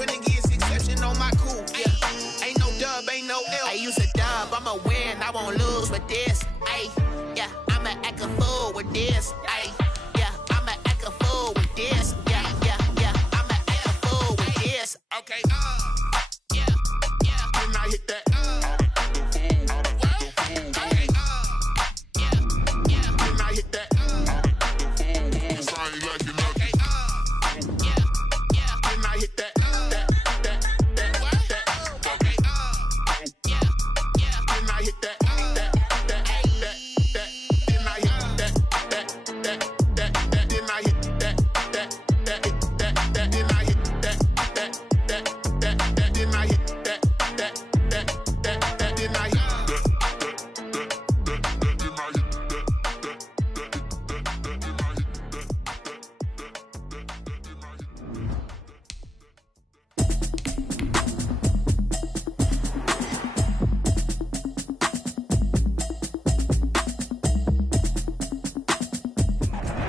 winning gear succession on my cool. Yeah. Ain't no dub, ain't no L. I use a dub, I'ma win, I won't lose with this. Ay, yeah, I'ma act a fool with this. Ay, yeah, I'ma act a fool with this. Yeah, yeah, yeah, I'ma act a fool with this. Okay, yeah, yeah. When I hit that,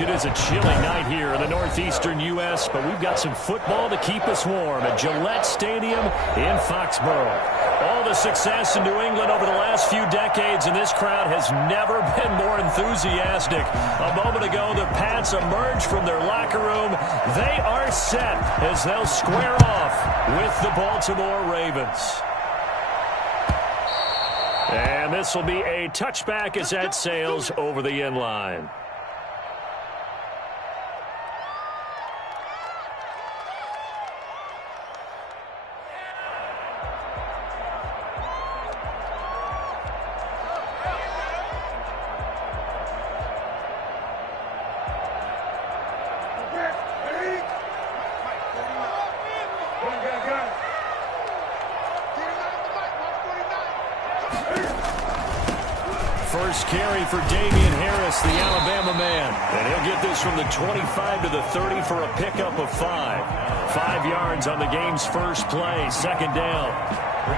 It is a chilly night here in the northeastern U.S., but we've got some football to keep us warm at Gillette Stadium in Foxborough. All the success in New England over the last few decades, and this crowd has never been more enthusiastic. A moment ago, the Pats emerged from their locker room. They are set as they'll square off with the Baltimore Ravens. And this will be a touchback as that sails over the end line. First carry for Damian Harris, the Alabama man. And he'll get this from the 25 to the 30 for a pickup of 5. 5 yards on the game's first play, second down.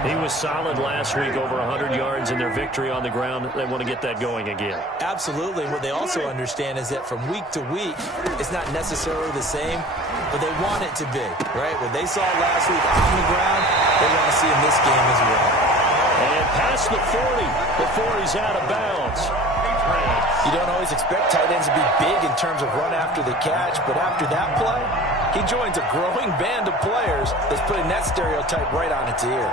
He was solid last week, over 100 yards in their victory on the ground. They want to get that going again. Absolutely. What they also understand is that from week to week, it's not necessarily the same, but they want it to be, right? What they saw last week on the ground, they want to see in this game as well. And past the 40 before he's out of bounds. You don't always expect tight ends to be big in terms of run after the catch, but after that play, he joins a growing band of players that's putting that stereotype right on its ear.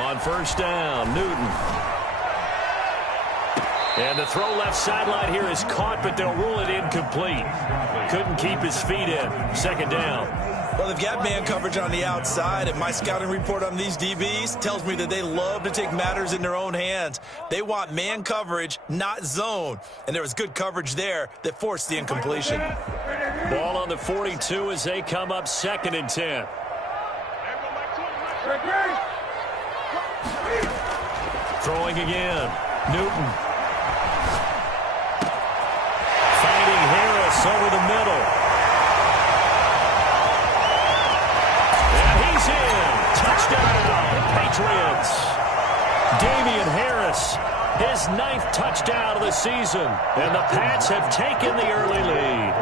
On first down, Newton. And the throw left sideline here is caught, but they'll rule it incomplete. Couldn't keep his feet in. Second down. Well, they've got man coverage on the outside, and my scouting report on these DBs tells me that they love to take matters in their own hands. They want man coverage, not zone. And there was good coverage there that forced the incompletion. Ball on the 42 as they come up 2nd and 10. Throwing again. Newton. Finding Harris over the middle. And he's in. Touchdown, Patriots. Damian Harris, his 9th touchdown of the season. And the Pats have taken the early lead.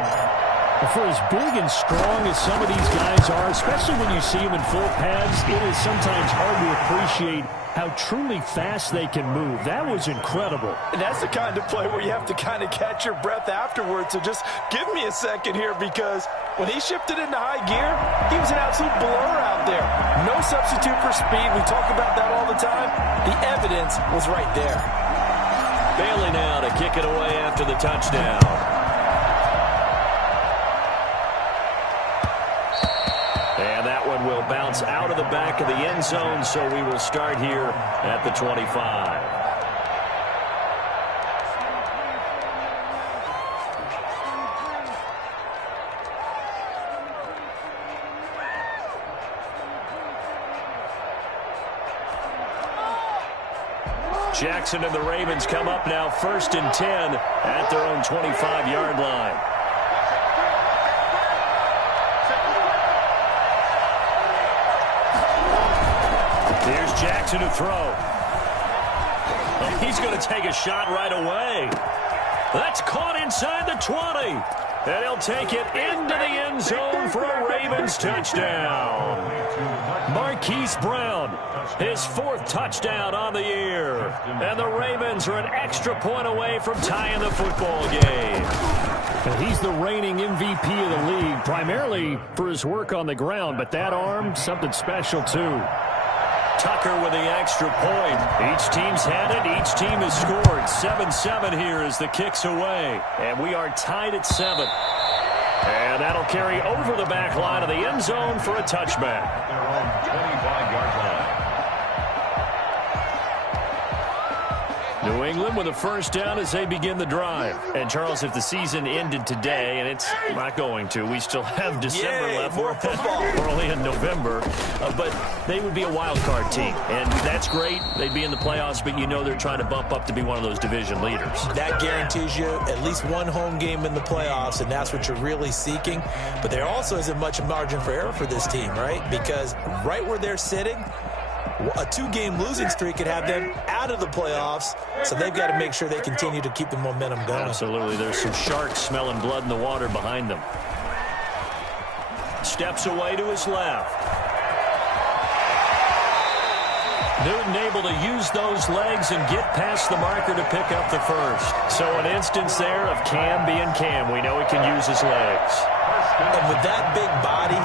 For as big and strong as some of these guys are, especially when you see them in full pads, it is sometimes hard to appreciate how truly fast they can move. That was incredible. And that's the kind of play where you have to kind of catch your breath afterwards. So just give me a second here, because when he shifted into high gear, he was an absolute blur out there. No substitute for speed. We talk about that all the time. The evidence was right there. Bailey now to kick it away after the touchdown. And that one will bounce out of the back of the end zone, so we will start here at the 25. Jackson and the Ravens come up now 1st and 10 at their own 25-yard line. Jackson to throw. Oh, he's going to take a shot right away. That's caught inside the 20. And he'll take it into the end zone for a Ravens touchdown. Marquise Brown, his 4th touchdown on the year. And the Ravens are an extra point away from tying the football game. And he's the reigning MVP of the league, primarily for his work on the ground, but that arm, something special too. Tucker with the extra point. Each team's had it. Each team has scored. 7-7 here as the kick's away. And we are tied at 7. And that'll carry over the back line of the end zone for a touchback. They're on 25-yard line. New England with a first down as they begin the drive. And, Charles, if the season ended today, and it's not going to, we still have December left. More football. We're only in November. But they would be a wild card team. And that's great. They'd be in the playoffs, but you know they're trying to bump up to be one of those division leaders. That guarantees you at least one home game in the playoffs, and that's what you're really seeking. But there also isn't much margin for error for this team, right? Because right where they're sitting, a 2-game losing streak could have them out of the playoffs, so they've got to make sure they continue to keep the momentum going. Absolutely. There's some sharks smelling blood in the water behind them. Steps away to his left. Newton able to use those legs and get past the marker to pick up the first. So an instance there of Cam being Cam. We know he can use his legs. And with that big body,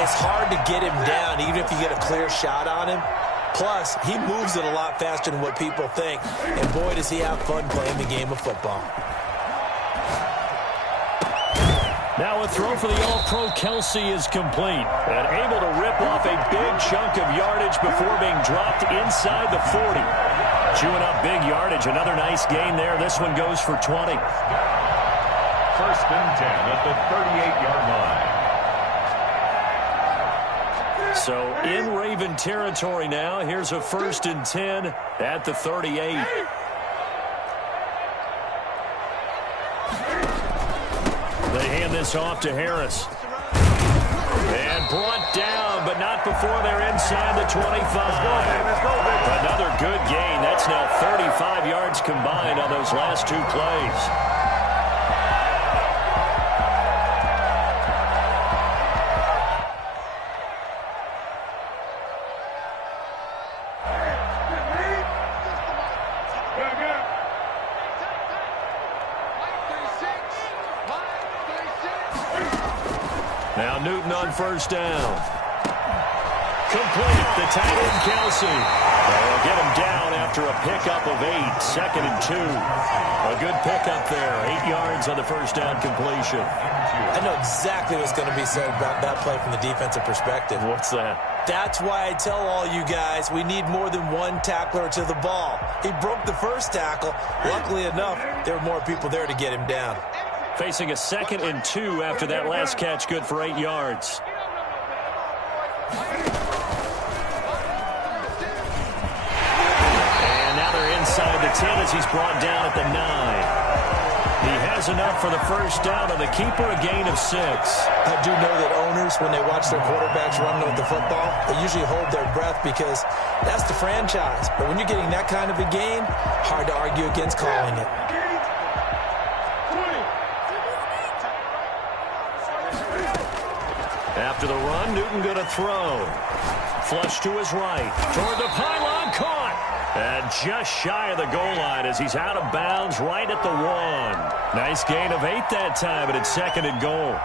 it's hard to get him down, even if you get a clear shot on him. Plus, he moves it a lot faster than what people think. And boy, does he have fun playing the game of football. Now a throw for the All-Pro Kelsey is complete. And able to rip off a big chunk of yardage before being dropped inside the 40. Chewing up big yardage. Another nice gain there. This one goes for 20. First and 10 at the 38-yard line. So in Raven territory now. Here's a first and 10 at the 38. They hand this off to Harris. And brought down, but not before they're inside the 25. Another good gain. That's now 35 yards combined on those last 2 plays. Now Newton on first down. Complete. The tight end, Kelsey. They'll get him down after a pickup of 8. Second and 2. A good pickup there. 8 yards on the first down completion. I know exactly what's going to be said about that play from the defensive perspective. What's that? That's why I tell all you guys we need more than one tackler to the ball. He broke the first tackle. Luckily enough, there were more people there to get him down. Facing a second and 2 after that last catch, good for 8 yards. And now they're inside the 10 as he's brought down at the 9. He has enough for the first down, and the keeper a gain of 6. I do know that owners, when they watch their quarterbacks run with the football, they usually hold their breath because that's the franchise. But when you're getting that kind of a gain, hard to argue against calling it. After the run, Newton going to throw. Flush to his right. Toward the pylon, caught. And just shy of the goal line as he's out of bounds right at the 1. Nice gain of 8 that time, but it's second and goal.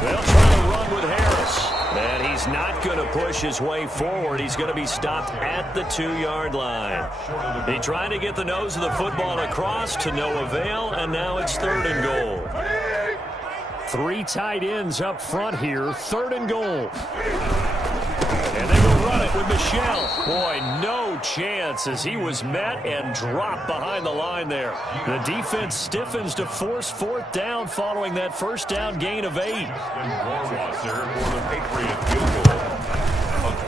They'll try to run with Harris. And he's not going to push his way forward. He's going to be stopped at the 2-yard line. He tried to get the nose of the football across to no avail, and now it's third and goal. 3 tight ends up front here, third and goal. And they will run it with Michelle. Boy, no chance as he was met and dropped behind the line there. The defense stiffens to force fourth down following that first down gain of 8.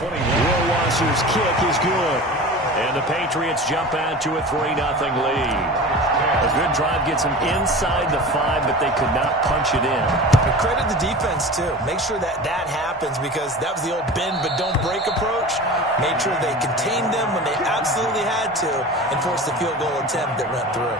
Rohrwasser's kick is good. And the Patriots jump out to a 3-0 lead. A good drive gets them inside the 5, but they could not punch it in. And credit the defense, too. Make sure that happens, because that was the old bend but don't break approach. Made sure they contained them when they absolutely had to and forced the field goal attempt that went through.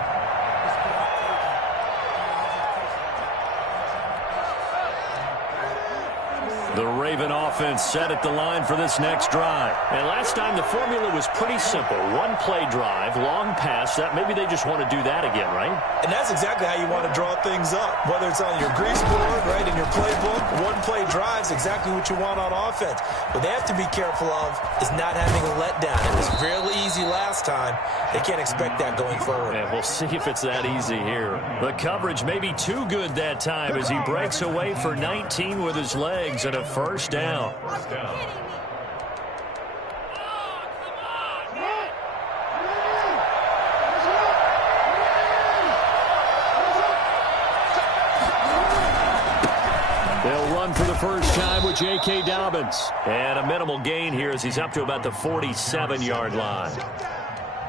The Raven offense set at the line for this next drive. And last time the formula was pretty simple. One-play drive, long pass. That maybe they just want to do that again, right? And that's exactly how you want to draw things up. Whether it's on your grease board, right, in your playbook, one-play drives exactly what you want on offense. What they have to be careful of is not having a letdown. It was real easy last time. They can't expect that going forward. And we'll see if it's that easy here. The coverage may be too good that time as he breaks away for 19 with his legs and a first down. They'll run for the first time with J.K. Dobbins. And a minimal gain here as he's up to about the 47-yard line.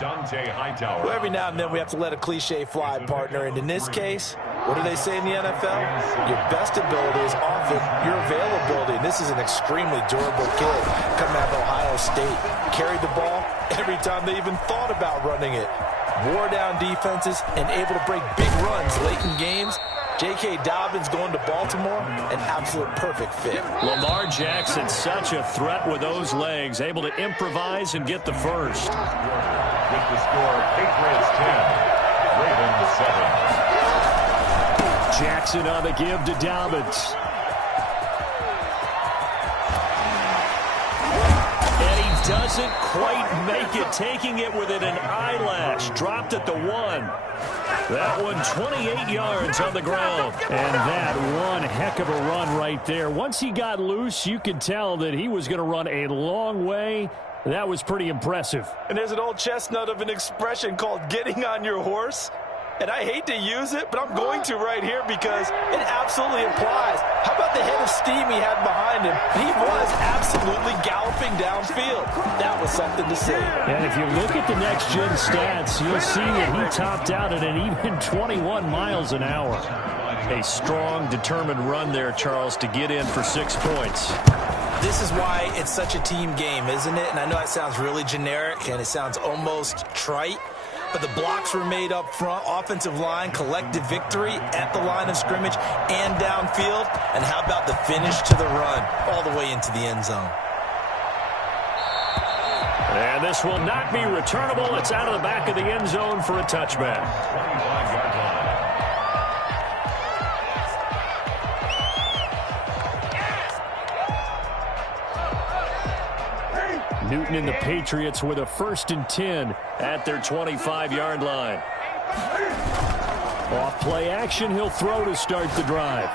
Hightower. Well, every now and then we have to let a cliche fly, partner. And in this case, what do they say in the NFL? Your best ability is often your availability. And this is an extremely durable kid coming out of Ohio State. Carried the ball every time they even thought about running it. Wore down defenses and able to break big runs late in games. J.K. Dobbins going to Baltimore, an absolute perfect fit. Lamar Jackson, such a threat with those legs, able to improvise and get the first. With the score, Patriots 10, Ravens 7. Jackson on the give to Dobbins. And he doesn't quite make it, taking it within an eyelash. Dropped at the 1. That one 28 yards on the ground. And that one heck of a run right there. Once he got loose, you could tell that he was going to run a long way. That was pretty impressive. And there's an old chestnut of an expression called getting on your horse. And I hate to use it, but I'm going to right here because it absolutely applies. How about the head of steam he had behind him? He was absolutely galloping downfield. That was something to see. And if you look at the next-gen stats, you'll see that he topped out at an even 21 miles an hour. A strong, determined run there, Charles, to get in for 6 points. This is why it's such a team game, isn't it? And I know it sounds really generic and it sounds almost trite, but the blocks were made up front, offensive line, collective victory at the line of scrimmage and downfield. And how about the finish to the run all the way into the end zone? And this will not be returnable. It's out of the back of the end zone for a touchback. 25-yard line. Newton and the Patriots with a 1st and 10 at their 25-yard line. Off play action, he'll throw to start the drive.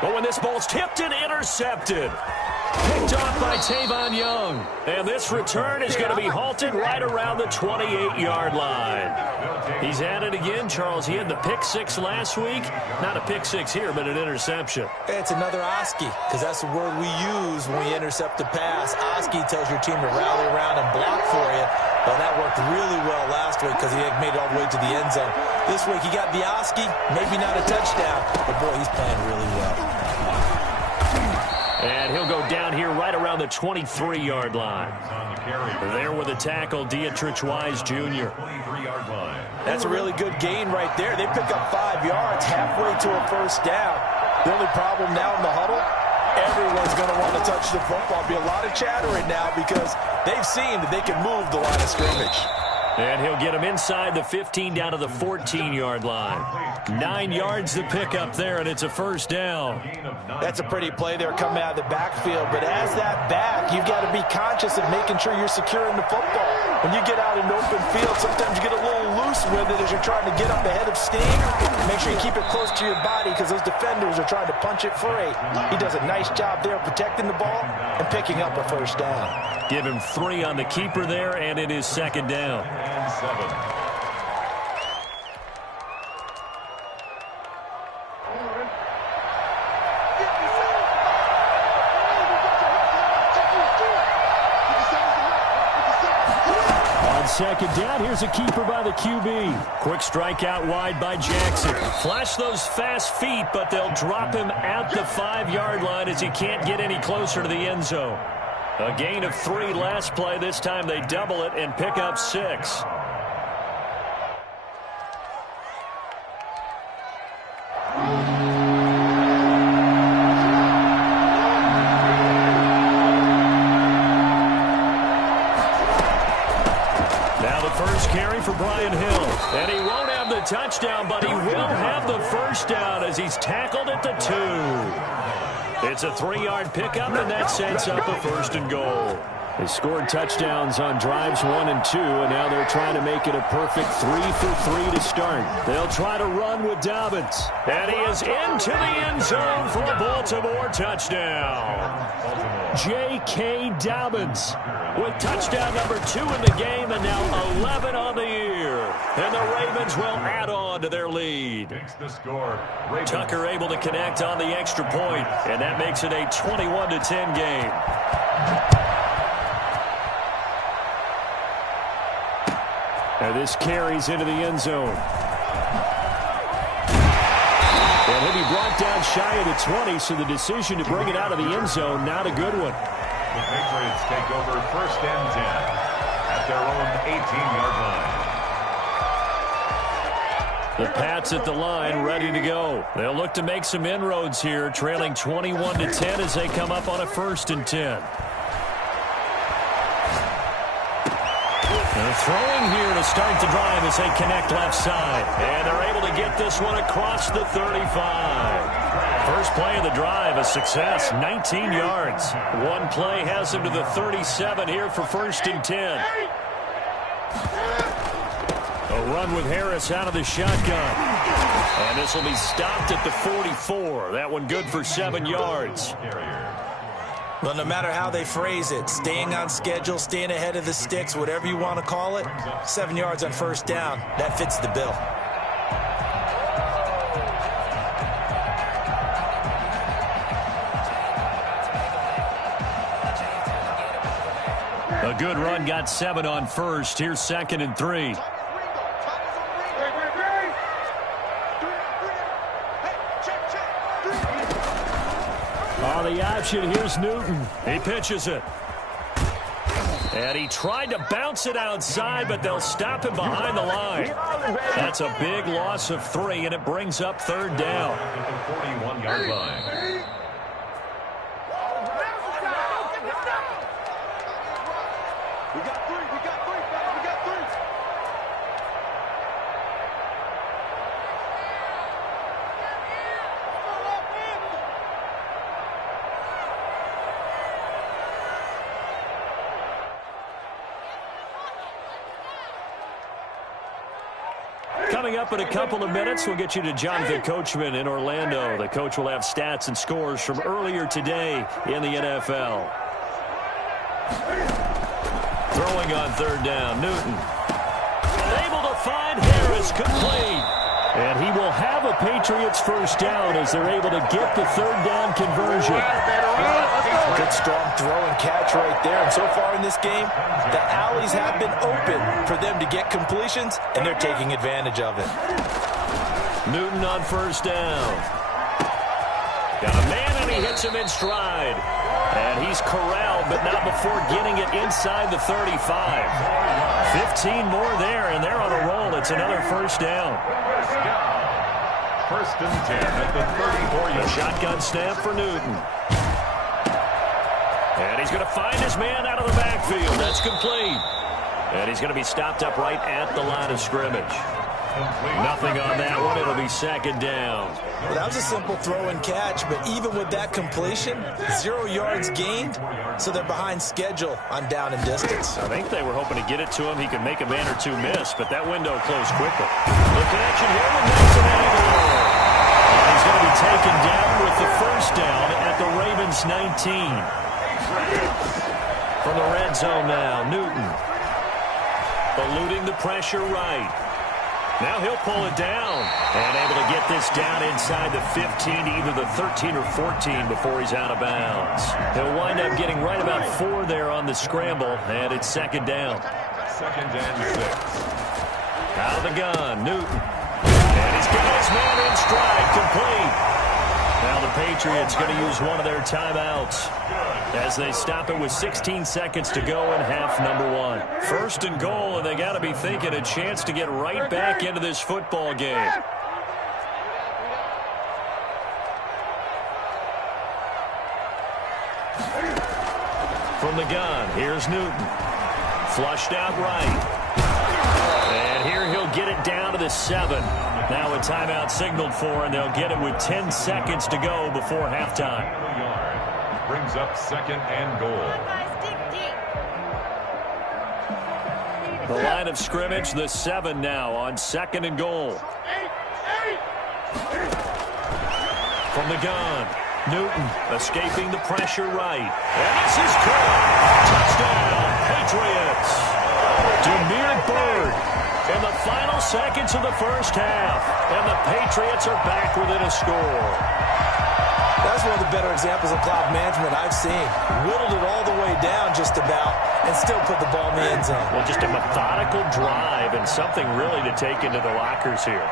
But when this ball's tipped and intercepted. Picked off by Tavon Young. And this return is going to be halted right around the 28-yard line. He's at it again, Charles. He had the pick 6 last week. Not a pick 6 here, but an interception. It's another Oski, because that's the word we use when we intercept a pass. Oski tells your team to rally around and block for you. Well, that worked really well last week because he had made it all the way to the end zone. This week he got the Oski, maybe not a touchdown, but boy, he's playing really well. And he'll go down here right around the 23-yard line. There with a tackle, Dietrich Wise Jr. That's a really good gain right there. They pick up 5 yards halfway to a first down. The only problem now in the huddle, everyone's going to want to touch the football. Be a lot of chattering now because they've seen that they can move the line of scrimmage. And he'll get him inside the 15 down to the 14-yard line. 9 yards to pick up there, and it's a first down. That's a pretty play there coming out of the backfield. But as that back, you've got to be conscious of making sure you're securing the football. When you get out in open field, sometimes you get a little loose with it as you're trying to get up ahead of steam. Make sure you keep it close to your body because those defenders are trying to punch it free. He does a nice job there protecting the ball and picking up a first down. Give him 3 on the keeper there, and it is second down. And 7. second down. Here's a keeper by the QB. Quick strikeout wide by Jackson. Flash those fast feet, but they'll drop him at the 5-yard line as he can't get any closer to the end zone. A gain of 3 last play. This time they double it and pick up 6. For Brian Hill, and he won't have the touchdown, but he will have the first down as he's tackled at the 2. It's a 3-yard pickup, and that sets up a 1st and goal. They scored touchdowns on drives 1 and 2, and now they're trying to make it a perfect 3 for 3 to start. They'll try to run with Dobbins, and he is into the end zone for a Baltimore touchdown. J.K. Dobbins with touchdown number 2 in the game, and now 11 on the year. And the Ravens will add on to their lead. Tucker able to connect on the extra point, and that makes it a 21-10 game. And this carries into the end zone. And he'll be brought down shy of the 20, so the decision to bring it out of the end zone, not a good one. The Patriots take over 1st and 10 at their own 18-yard line. The Pats at the line, ready to go. They'll look to make some inroads here, trailing 21-10 as they come up on a 1st and 10. They're throwing here to start the drive as they connect left side. And they're able to get this one across the 35. First play of the drive, a success, 19 yards. One play has him to the 37 here for 1st and 10. A run with Harris out of the shotgun. And this will be stopped at the 44. That one good for 7 yards. Well, no matter how they phrase it, staying on schedule, staying ahead of the sticks, whatever you want to call it, 7 yards on 1st down, that fits the bill. A good run, got 7 on 1st. Here's 2nd and 3. On the option, here's Newton. He pitches it. And he tried to bounce it outside, but they'll stop him behind the line. That's a big loss of 3, and it brings up 3rd down. At the 41-yard line. Coming up in a couple of minutes, we'll get you to Jonathan Coachman in Orlando. The coach will have stats and scores from earlier today in the NFL. Throwing on 3rd down, Newton. Able to find Harris, complete. And he will have a Patriots 1st down as they're able to get the 3rd down conversion. Good strong throw and catch right there. And so far in this game, the alleys have been open for them to get completions, and they're taking advantage of it. Newton on 1st down. Got a man, and he hits him in stride. And he's corralled, but not before getting it inside the 35. 15 more there, and they're on a roll. It's another 1st down. 1st and 10 at the 34-yard. Shotgun snap for Newton. And he's going to find his man out of the backfield. That's complete. And he's going to be stopped up right at the line of scrimmage. Nothing on that one. It'll be 2nd down. Well, that was a simple throw and catch, but even with that completion, 0 yards gained, so they're behind schedule on down and distance. I think they were hoping to get it to him. He could make a man or two miss, but that window closed quickly. The connection here with Nelson Aguilar. And he's going to be taken down with the 1st down at the Ravens 19. From the red zone now, Newton. Eluding the pressure right. Now he'll pull it down and able to get this down inside the 15 to either the 13 or 14 before he's out of bounds. He'll wind up getting right about 4 there on the scramble, and it's 2nd down. 2nd and 6. Out of the gun, Newton. And he's got his man in stride, complete. Now the Patriots going to use one of their timeouts as they stop it with 16 seconds to go in half number 1. 1st and goal, and they got to be thinking a chance to get right back into this football game. From the gun, here's Newton. Flushed out right. And here he'll get it down to the 7. Now a timeout signaled for, and they'll get it with 10 seconds to go before halftime. Brings up 2nd and goal. The line of scrimmage, the 7 now on 2nd and goal. From the gun, Newton escaping the pressure right. And this is caught. Touchdown, Patriots. Demir Bird. In the final seconds of the first half, and the Patriots are back within a score. That's one of the better examples of clock management I've seen. Whittled it all the way down just about and still put the ball in the end zone. Well, just a methodical drive and something really to take into the lockers here.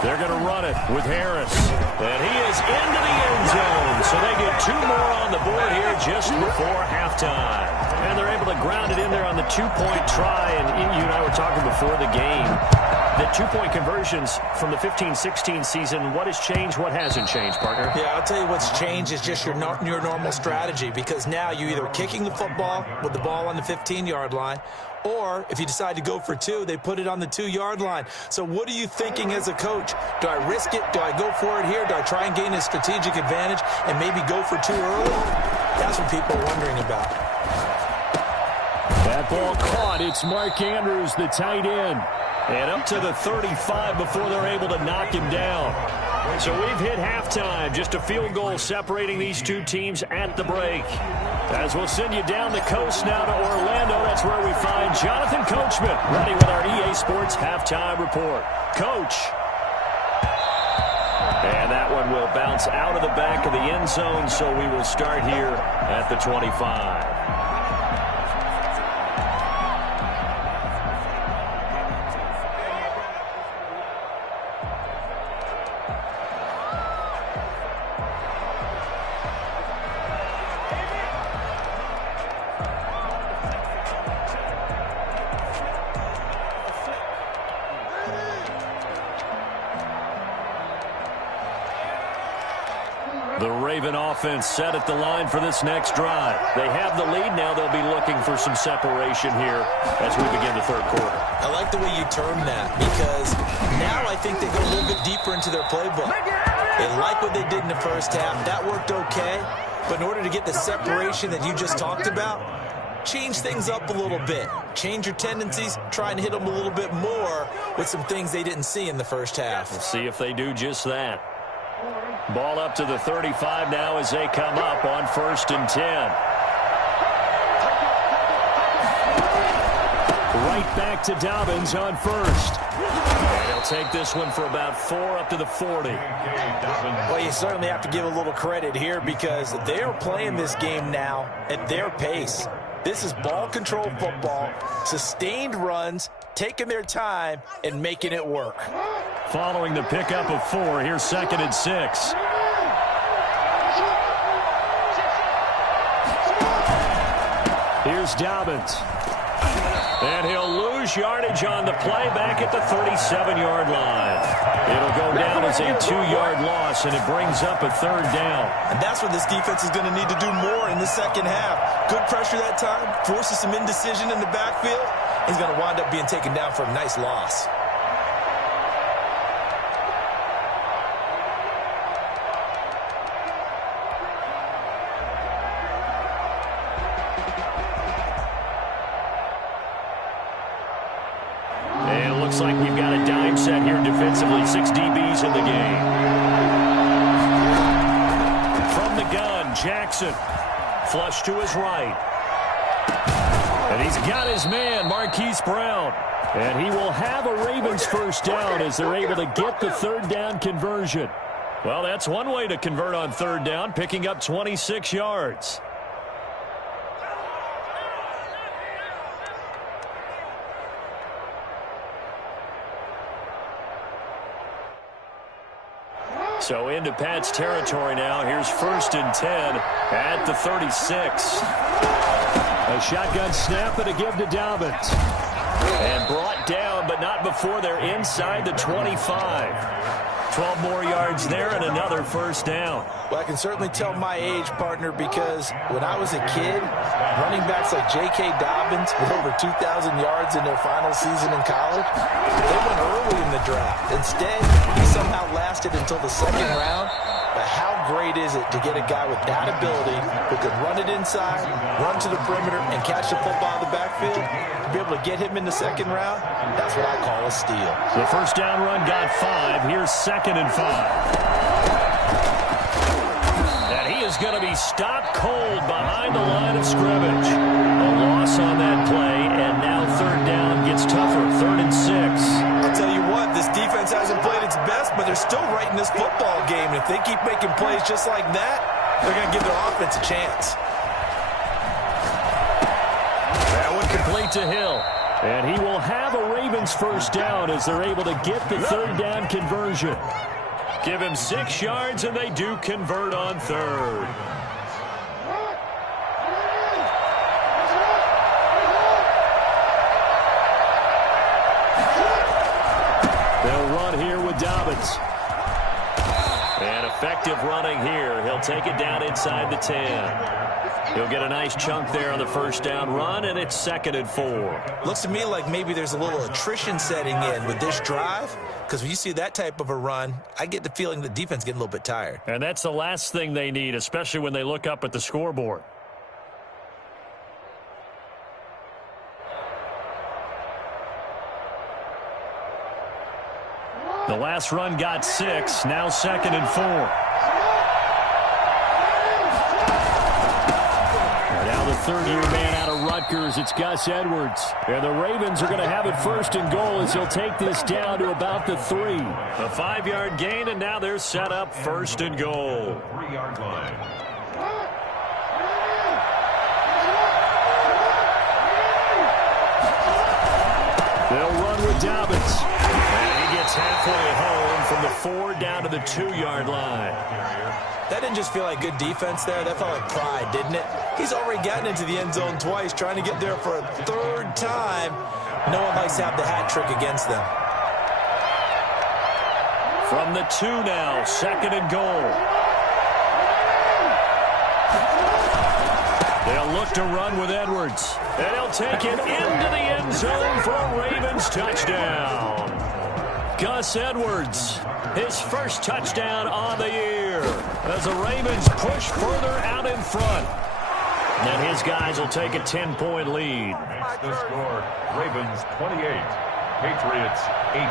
They're going to run it with Harris. And he is into the end zone. So they get 2 more on the board here just before halftime. And they're able to ground it in there on the 2-point try. And you and I were talking before the game. The 2-point conversions from the 15-16 season, what has changed, what hasn't changed, partner? Yeah, I'll tell you what's changed is just your normal strategy, because now you're either kicking the football with the ball on the 15-yard line, or if you decide to go for 2, they put it on the 2-yard line. So what are you thinking as a coach? Do I risk it? Do I go for it here? Do I try and gain a strategic advantage and maybe go for 2 early? That's what people are wondering about. That ball caught. It's Mark Andrews, the tight end. And up to the 35 before they're able to knock him down. So we've hit halftime. Just a field goal separating these 2 teams at the break. As we'll send you down the coast now to Orlando, that's where we find Jonathan Coachman, ready with our EA Sports halftime report. Coach. And that one will bounce out of the back of the end zone, so we will start here at the 25. The Raven offense set at the line for this next drive. They have the lead now. They'll be looking for some separation here as we begin the third quarter. I like the way you term that, because now I think they go a little bit deeper into their playbook. They like what they did in the first half. That worked okay. But in order to get the separation that you just talked about, change things up a little bit. Change your tendencies. Try and hit them a little bit more with some things they didn't see in the first half. We'll see if they do just that. Ball up to the 35 now as they come up on 1st and 10. Right back to Dobbins on 1st. And he'll take this one for about 4 up to the 40. Well, you certainly have to give a little credit here, because they're playing this game now at their pace. This is ball control football, sustained runs, taking their time and making it work. Following the pickup of 4, here's 2nd and 6. Here's Dobbins. And he'll lose yardage on the play back at the 37-yard line. It'll go down as a 2-yard loss, and it brings up a 3rd down. And that's what this defense is going to need to do more in the second half. Good pressure that time, forces some indecision in the backfield. He's going to wind up being taken down for a nice loss. And it looks like we've got a dime set here defensively. 6 DBs in the game. From the gun, Jackson. Flush to his right. And he's got his man, Marquise Brown. And he will have a Ravens first down as they're able to get the 3rd down conversion. Well, that's one way to convert on 3rd down, picking up 26 yards. So into Pat's territory now. Here's 1st and 10 at the 36. A shotgun snap and a give to Dobbins. And brought down, but not before they're inside the 25. 12 more yards there and another 1st down. Well, I can certainly tell my age, partner, because when I was a kid, running backs like J.K. Dobbins with over 2,000 yards in their final season in college, they went early in the draft. Instead, he somehow lasted until the 2nd round. But how great is it to get a guy with that ability who can run it inside, run to the perimeter, and catch the football in the backfield? To be able to get him in the 2nd round, that's what I call a steal. The 1st down run got 5. Here's 2nd and 5. And he is going to be stopped cold behind the line of scrimmage. A loss on that play, and now 3rd down gets tougher. 3rd and 6. I'll tell you what, this defense hasn't played its best, but they're still right in this football game. And if they keep making plays just like that, they're going to give their offense a chance. That one complete to Hill. And he will have a Ravens 1st down as they're able to get the 3rd down conversion. Give him 6 yards, and they do convert on 3rd. They'll run here with Dobbins. And effective running here. He'll take it down inside the 10. He'll get a nice chunk there on the 1st down run, and it's 2nd and 4. Looks to me like maybe there's a little attrition setting in with this drive, because when you see that type of a run, I get the feeling the defense getting a little bit tired. And that's the last thing they need, especially when they look up at the scoreboard. The last run got 6, now 2nd and 4. And now the 3rd-year man out of Rutgers, it's Gus Edwards. And the Ravens are going to have it 1st and goal as he'll take this down to about the 3. A 5-yard gain, and now they're set up 1st and goal. 3-yard line. They'll run with Dobbins. Gets halfway home from the 4 down to the 2-yard line. That didn't just feel like good defense there. That felt like pride, didn't it? He's already gotten into the end zone twice, trying to get there for a 3rd time. No one likes to have the hat trick against them. From the 2 now, 2nd and goal. They'll look to run with Edwards. And he'll take it into the end zone for a Ravens touchdown. Gus Edwards, his 1st touchdown on the year as the Ravens push further out in front. And his guys will take a 10-point lead. Makes the score, Ravens 28, Patriots 18.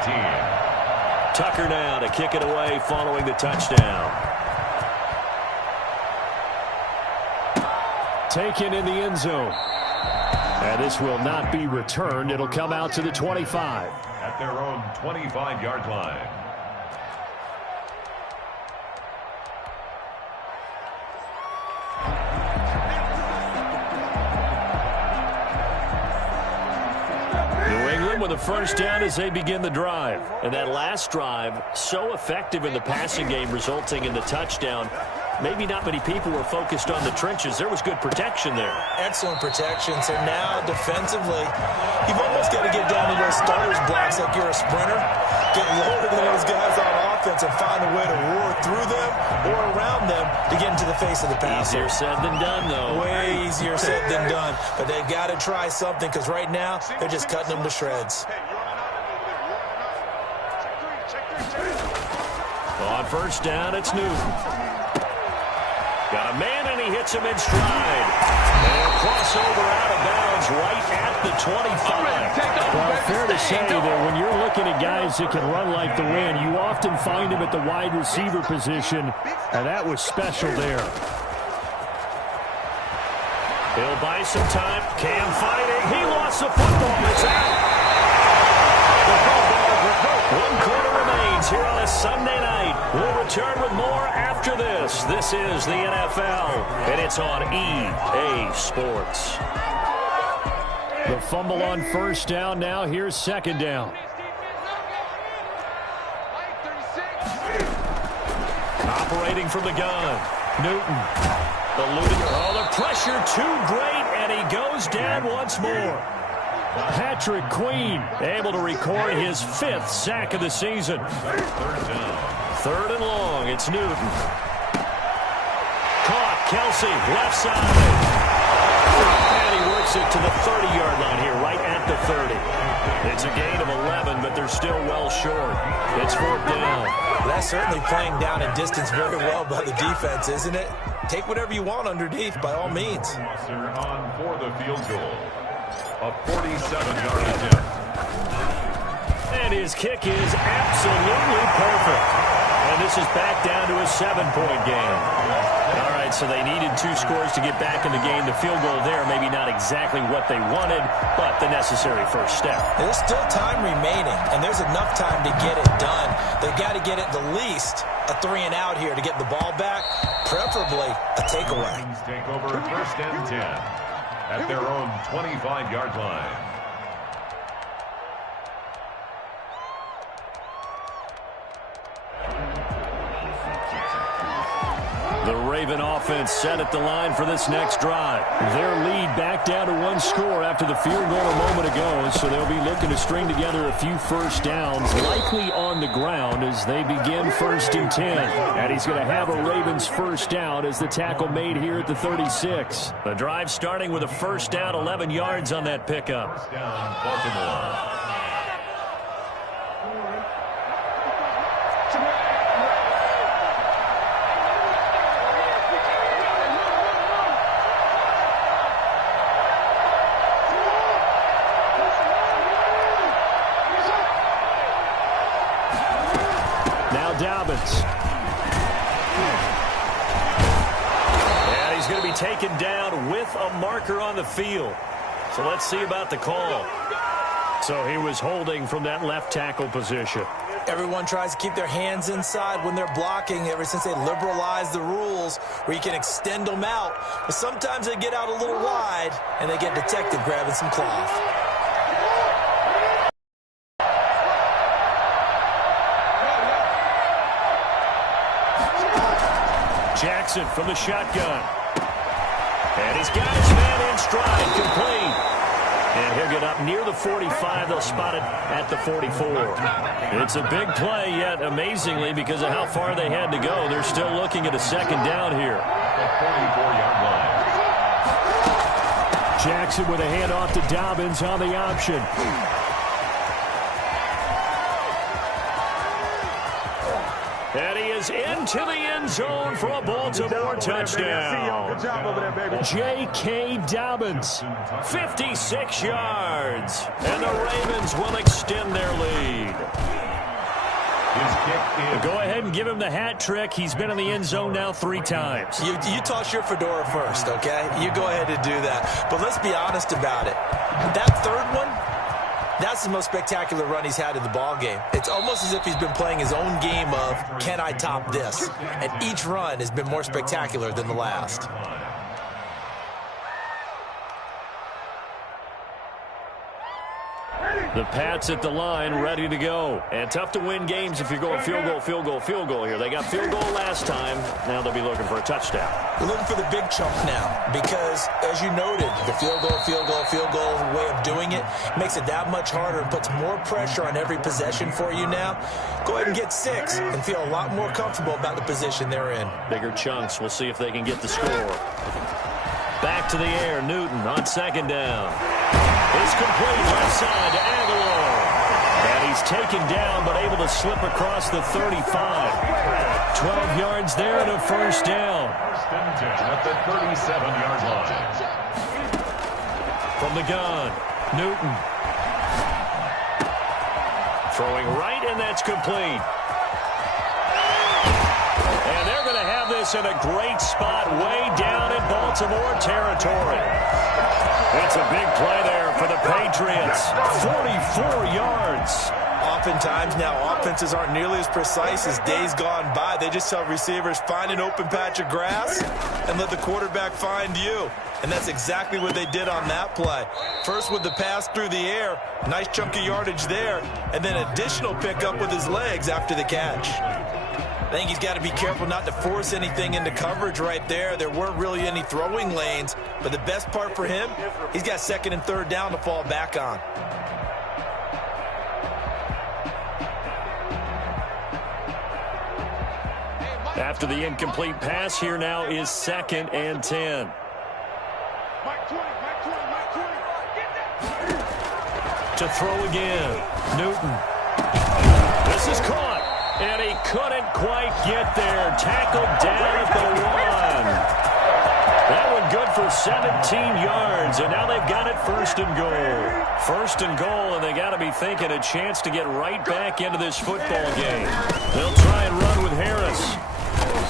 Tucker now to kick it away following the touchdown. Taken in the end zone. And this will not be returned. It'll come out to the 25. At their own 25-yard line. New England with a 1st down as they begin the drive. And that last drive, so effective in the passing game, resulting in the touchdown. Maybe not many people were focused on the trenches. There was good protection there. Excellent protection. So now defensively, you've almost got to get down to those starters blocks like you're a sprinter. Get lower than those guys on offense and find a way to roar through them or around them to get into the face of the passer. Easier said than done, though. Way easier said than done. But they've got to try something because right now they're just cutting them to shreds. On 1st down, it's Newton. Got a man, and he hits him in stride. And a crossover out of bounds right at the 25. Well, fair to say that when you're looking at guys that can run like the wind, you often find him at the wide receiver position, and that was special there. He'll buy some time. Cam fighting. He lost the football. It's out. The football is revoked. 1 quarter remains here on a Sunday night. We'll return with more after this. This is the NFL, and it's on EA Sports. The fumble on 1st down. Now here's 2nd down. operating from the gun. Newton. Eluding. Oh, the pressure too great, and he goes down once more. Patrick Queen able to record his 5th sack of the season. Third down. 3rd and long. It's Newton. Caught. Kelsey, left side. And he works it to the 30-yard line here, right at the 30. It's a gain of 11, but they're still well short. It's 4th down. That's certainly playing down in distance very well by the defense, isn't it? Take whatever you want underneath, by all means. On for the field goal. A 47-yard attempt. And his kick is absolutely perfect. And this is back down to a 7-point game. All right, so they needed 2 scores to get back in the game. The field goal there, maybe not exactly what they wanted, but the necessary first step. There's still time remaining, and there's enough time to get it done. They've got to get at the least a 3-and-out here to get the ball back, preferably a takeaway. Take over 1st and 10 at their own 25-yard line. The Raven offense set at the line for this next drive. Their lead back down to 1 score after the field goal a moment ago, so they'll be looking to string together a few first downs, likely on the ground as they begin 1st and 10. And he's going to have a Ravens first down as the tackle made here at the 36. The drive starting with a first down, 11 yards on that pickup. First down, Baltimore. Dobbins. And he's going to be taken down with a marker on the field. So let's see about the call. So he was holding from that left tackle position. Everyone tries to keep their hands inside when they're blocking ever since they liberalized the rules where you can extend them out. But sometimes they get out a little wide and they get detected grabbing some cloth. Jackson from the shotgun. And he's got his man in stride, complete. And he'll get up near the 45. They'll spot it at the 44. It's a big play, yet amazingly, because of how far they had to go, they're still looking at a 2nd down here. The 44-yard line. Jackson with a handoff to Dobbins on the option. And he is into the end zone for a Baltimore touchdown. Good job over there, baby. J.K. Dobbins, 56 yards. And the Ravens will extend their lead. His kick is Go ahead and give him the hat trick. He's been in the end zone now 3 times. You toss your fedora first, okay? You go ahead and do that. But let's be honest about it. That 3rd one, that's the most spectacular run he's had in the ball game. It's almost as if he's been playing his own game of, can I top this? And each run has been more spectacular than the last. The Pats at the line, ready to go. And tough to win games if you're going field goal, field goal, field goal here. They got field goal last time. Now they'll be looking for a touchdown. We're looking for the big chunk now because, as you noted, the field goal way of doing it makes it that much harder and puts more pressure on every possession for you now. Go ahead and get 6 and feel a lot more comfortable about the position they're in. Bigger chunks. We'll see if they can get the score. Back to the air. Newton on 2nd down. It's complete left side to Aguilar. And he's taken down but able to slip across the 35. 12 yards there and a first down. First and 10 at the 37-yard line. From the gun, Newton. Throwing right, and that's complete. And they're going to have this in a great spot way down in Baltimore territory. It's a big play there for the Patriots. 44 yards. Oftentimes now offenses aren't nearly as precise as days gone by. They just tell receivers, find an open patch of grass and let the quarterback find you. And that's exactly what they did on that play. First with the pass through the air, nice chunk of yardage there, and then additional pickup with his legs after the catch. I think he's got to be careful not to force anything into coverage right there. There weren't really any throwing lanes, but the best part for him, he's got second and third down to fall back on. After the incomplete pass, here now is 2nd and 10. To throw again. Newton. This is caught. And he couldn't quite get there. Tackled down at the 1. That one good for 17 yards. And now they've got it 1st and goal. 1st and goal, and they got to be thinking a chance to get right back into this football game. They'll try and run with Harris.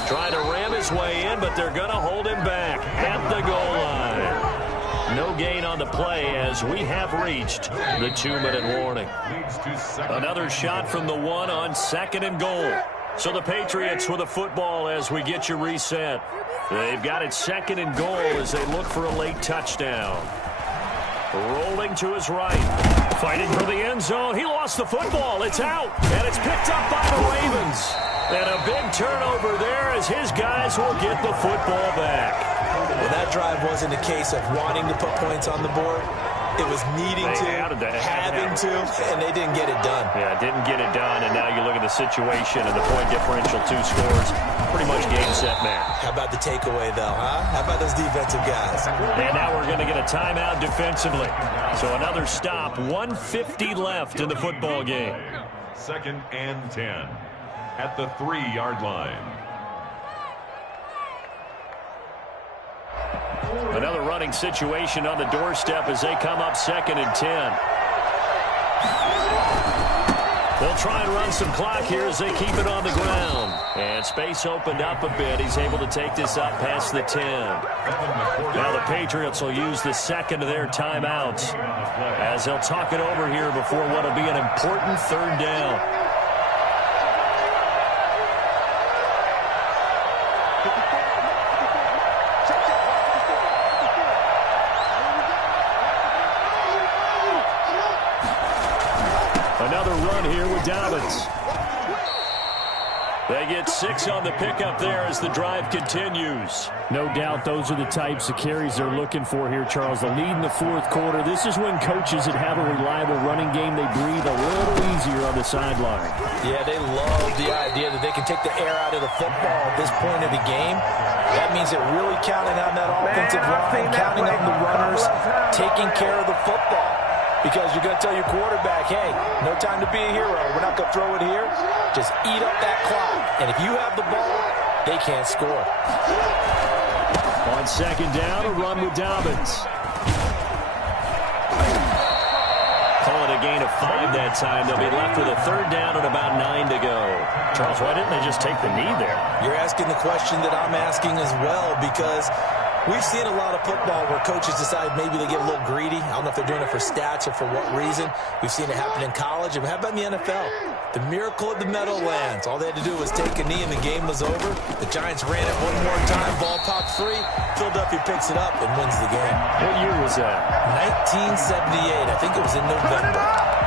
Trying to ram his way in, but they're going to hold him back at the goal line. No gain on the play as we have reached the 2-minute warning. Another shot from the 1 on 2nd and goal. So the Patriots with a football as we get you reset. They've got it 2nd and goal as they look for a late touchdown. Rolling to his right. Fighting for the end zone. He lost the football. It's out. And it's picked up by the Ravens. And a big turnover there as his guys will get the football back. Well, that drive wasn't a case of wanting to put points on the board. It was needing to, having to, and they didn't get it done. Yeah, didn't get it done, and now you look at the situation and the point differential, 2 scores, pretty much game, set, match. How about the takeaway, though, huh? How about those defensive guys? And now we're going to get a timeout defensively. So another stop, 1:50 left in the football game. 2nd and 10 at the 3-yard line. Another running situation on the doorstep as they come up 2nd and 10. They'll try and run some clock here as they keep it on the ground. And space opened up a bit. He's able to take this up past the 10. Now the Patriots will use the 2nd of their timeouts as they'll talk it over here before what will be an important 3rd down. Another run here with Dobbins. They get 6 on the pickup there as the drive continues. No doubt those are the types of carries they're looking for here, Charles. The lead in the 4th quarter. This is when coaches that have a reliable running game, they breathe a little easier on the sideline. Yeah, they love the idea that they can take the air out of the football at this point of the game. That means they're really counting on that offensive line, counting on the runners, taking care of the football. Because you're going to tell your quarterback, hey, no time to be a hero. We're not going to throw it here. Just eat up that clock. And if you have the ball, they can't score. On 2nd down, a run with Dobbins. Call it a gain of 5 that time. They'll be left with a 3rd down and about 9 to go. Charles, why didn't they just take the knee there? You're asking the question that I'm asking as well, because we've seen a lot of football where coaches decide maybe they get a little greedy. I don't know if they're doing it for stats or for what reason. We've seen it happen in college. And how about in the NFL? The miracle of the Meadowlands. All they had to do was take a knee and the game was over. The Giants ran it one more time. Ball popped free. Philadelphia picks it up and wins the game. What year was that? 1978. I think it was in November.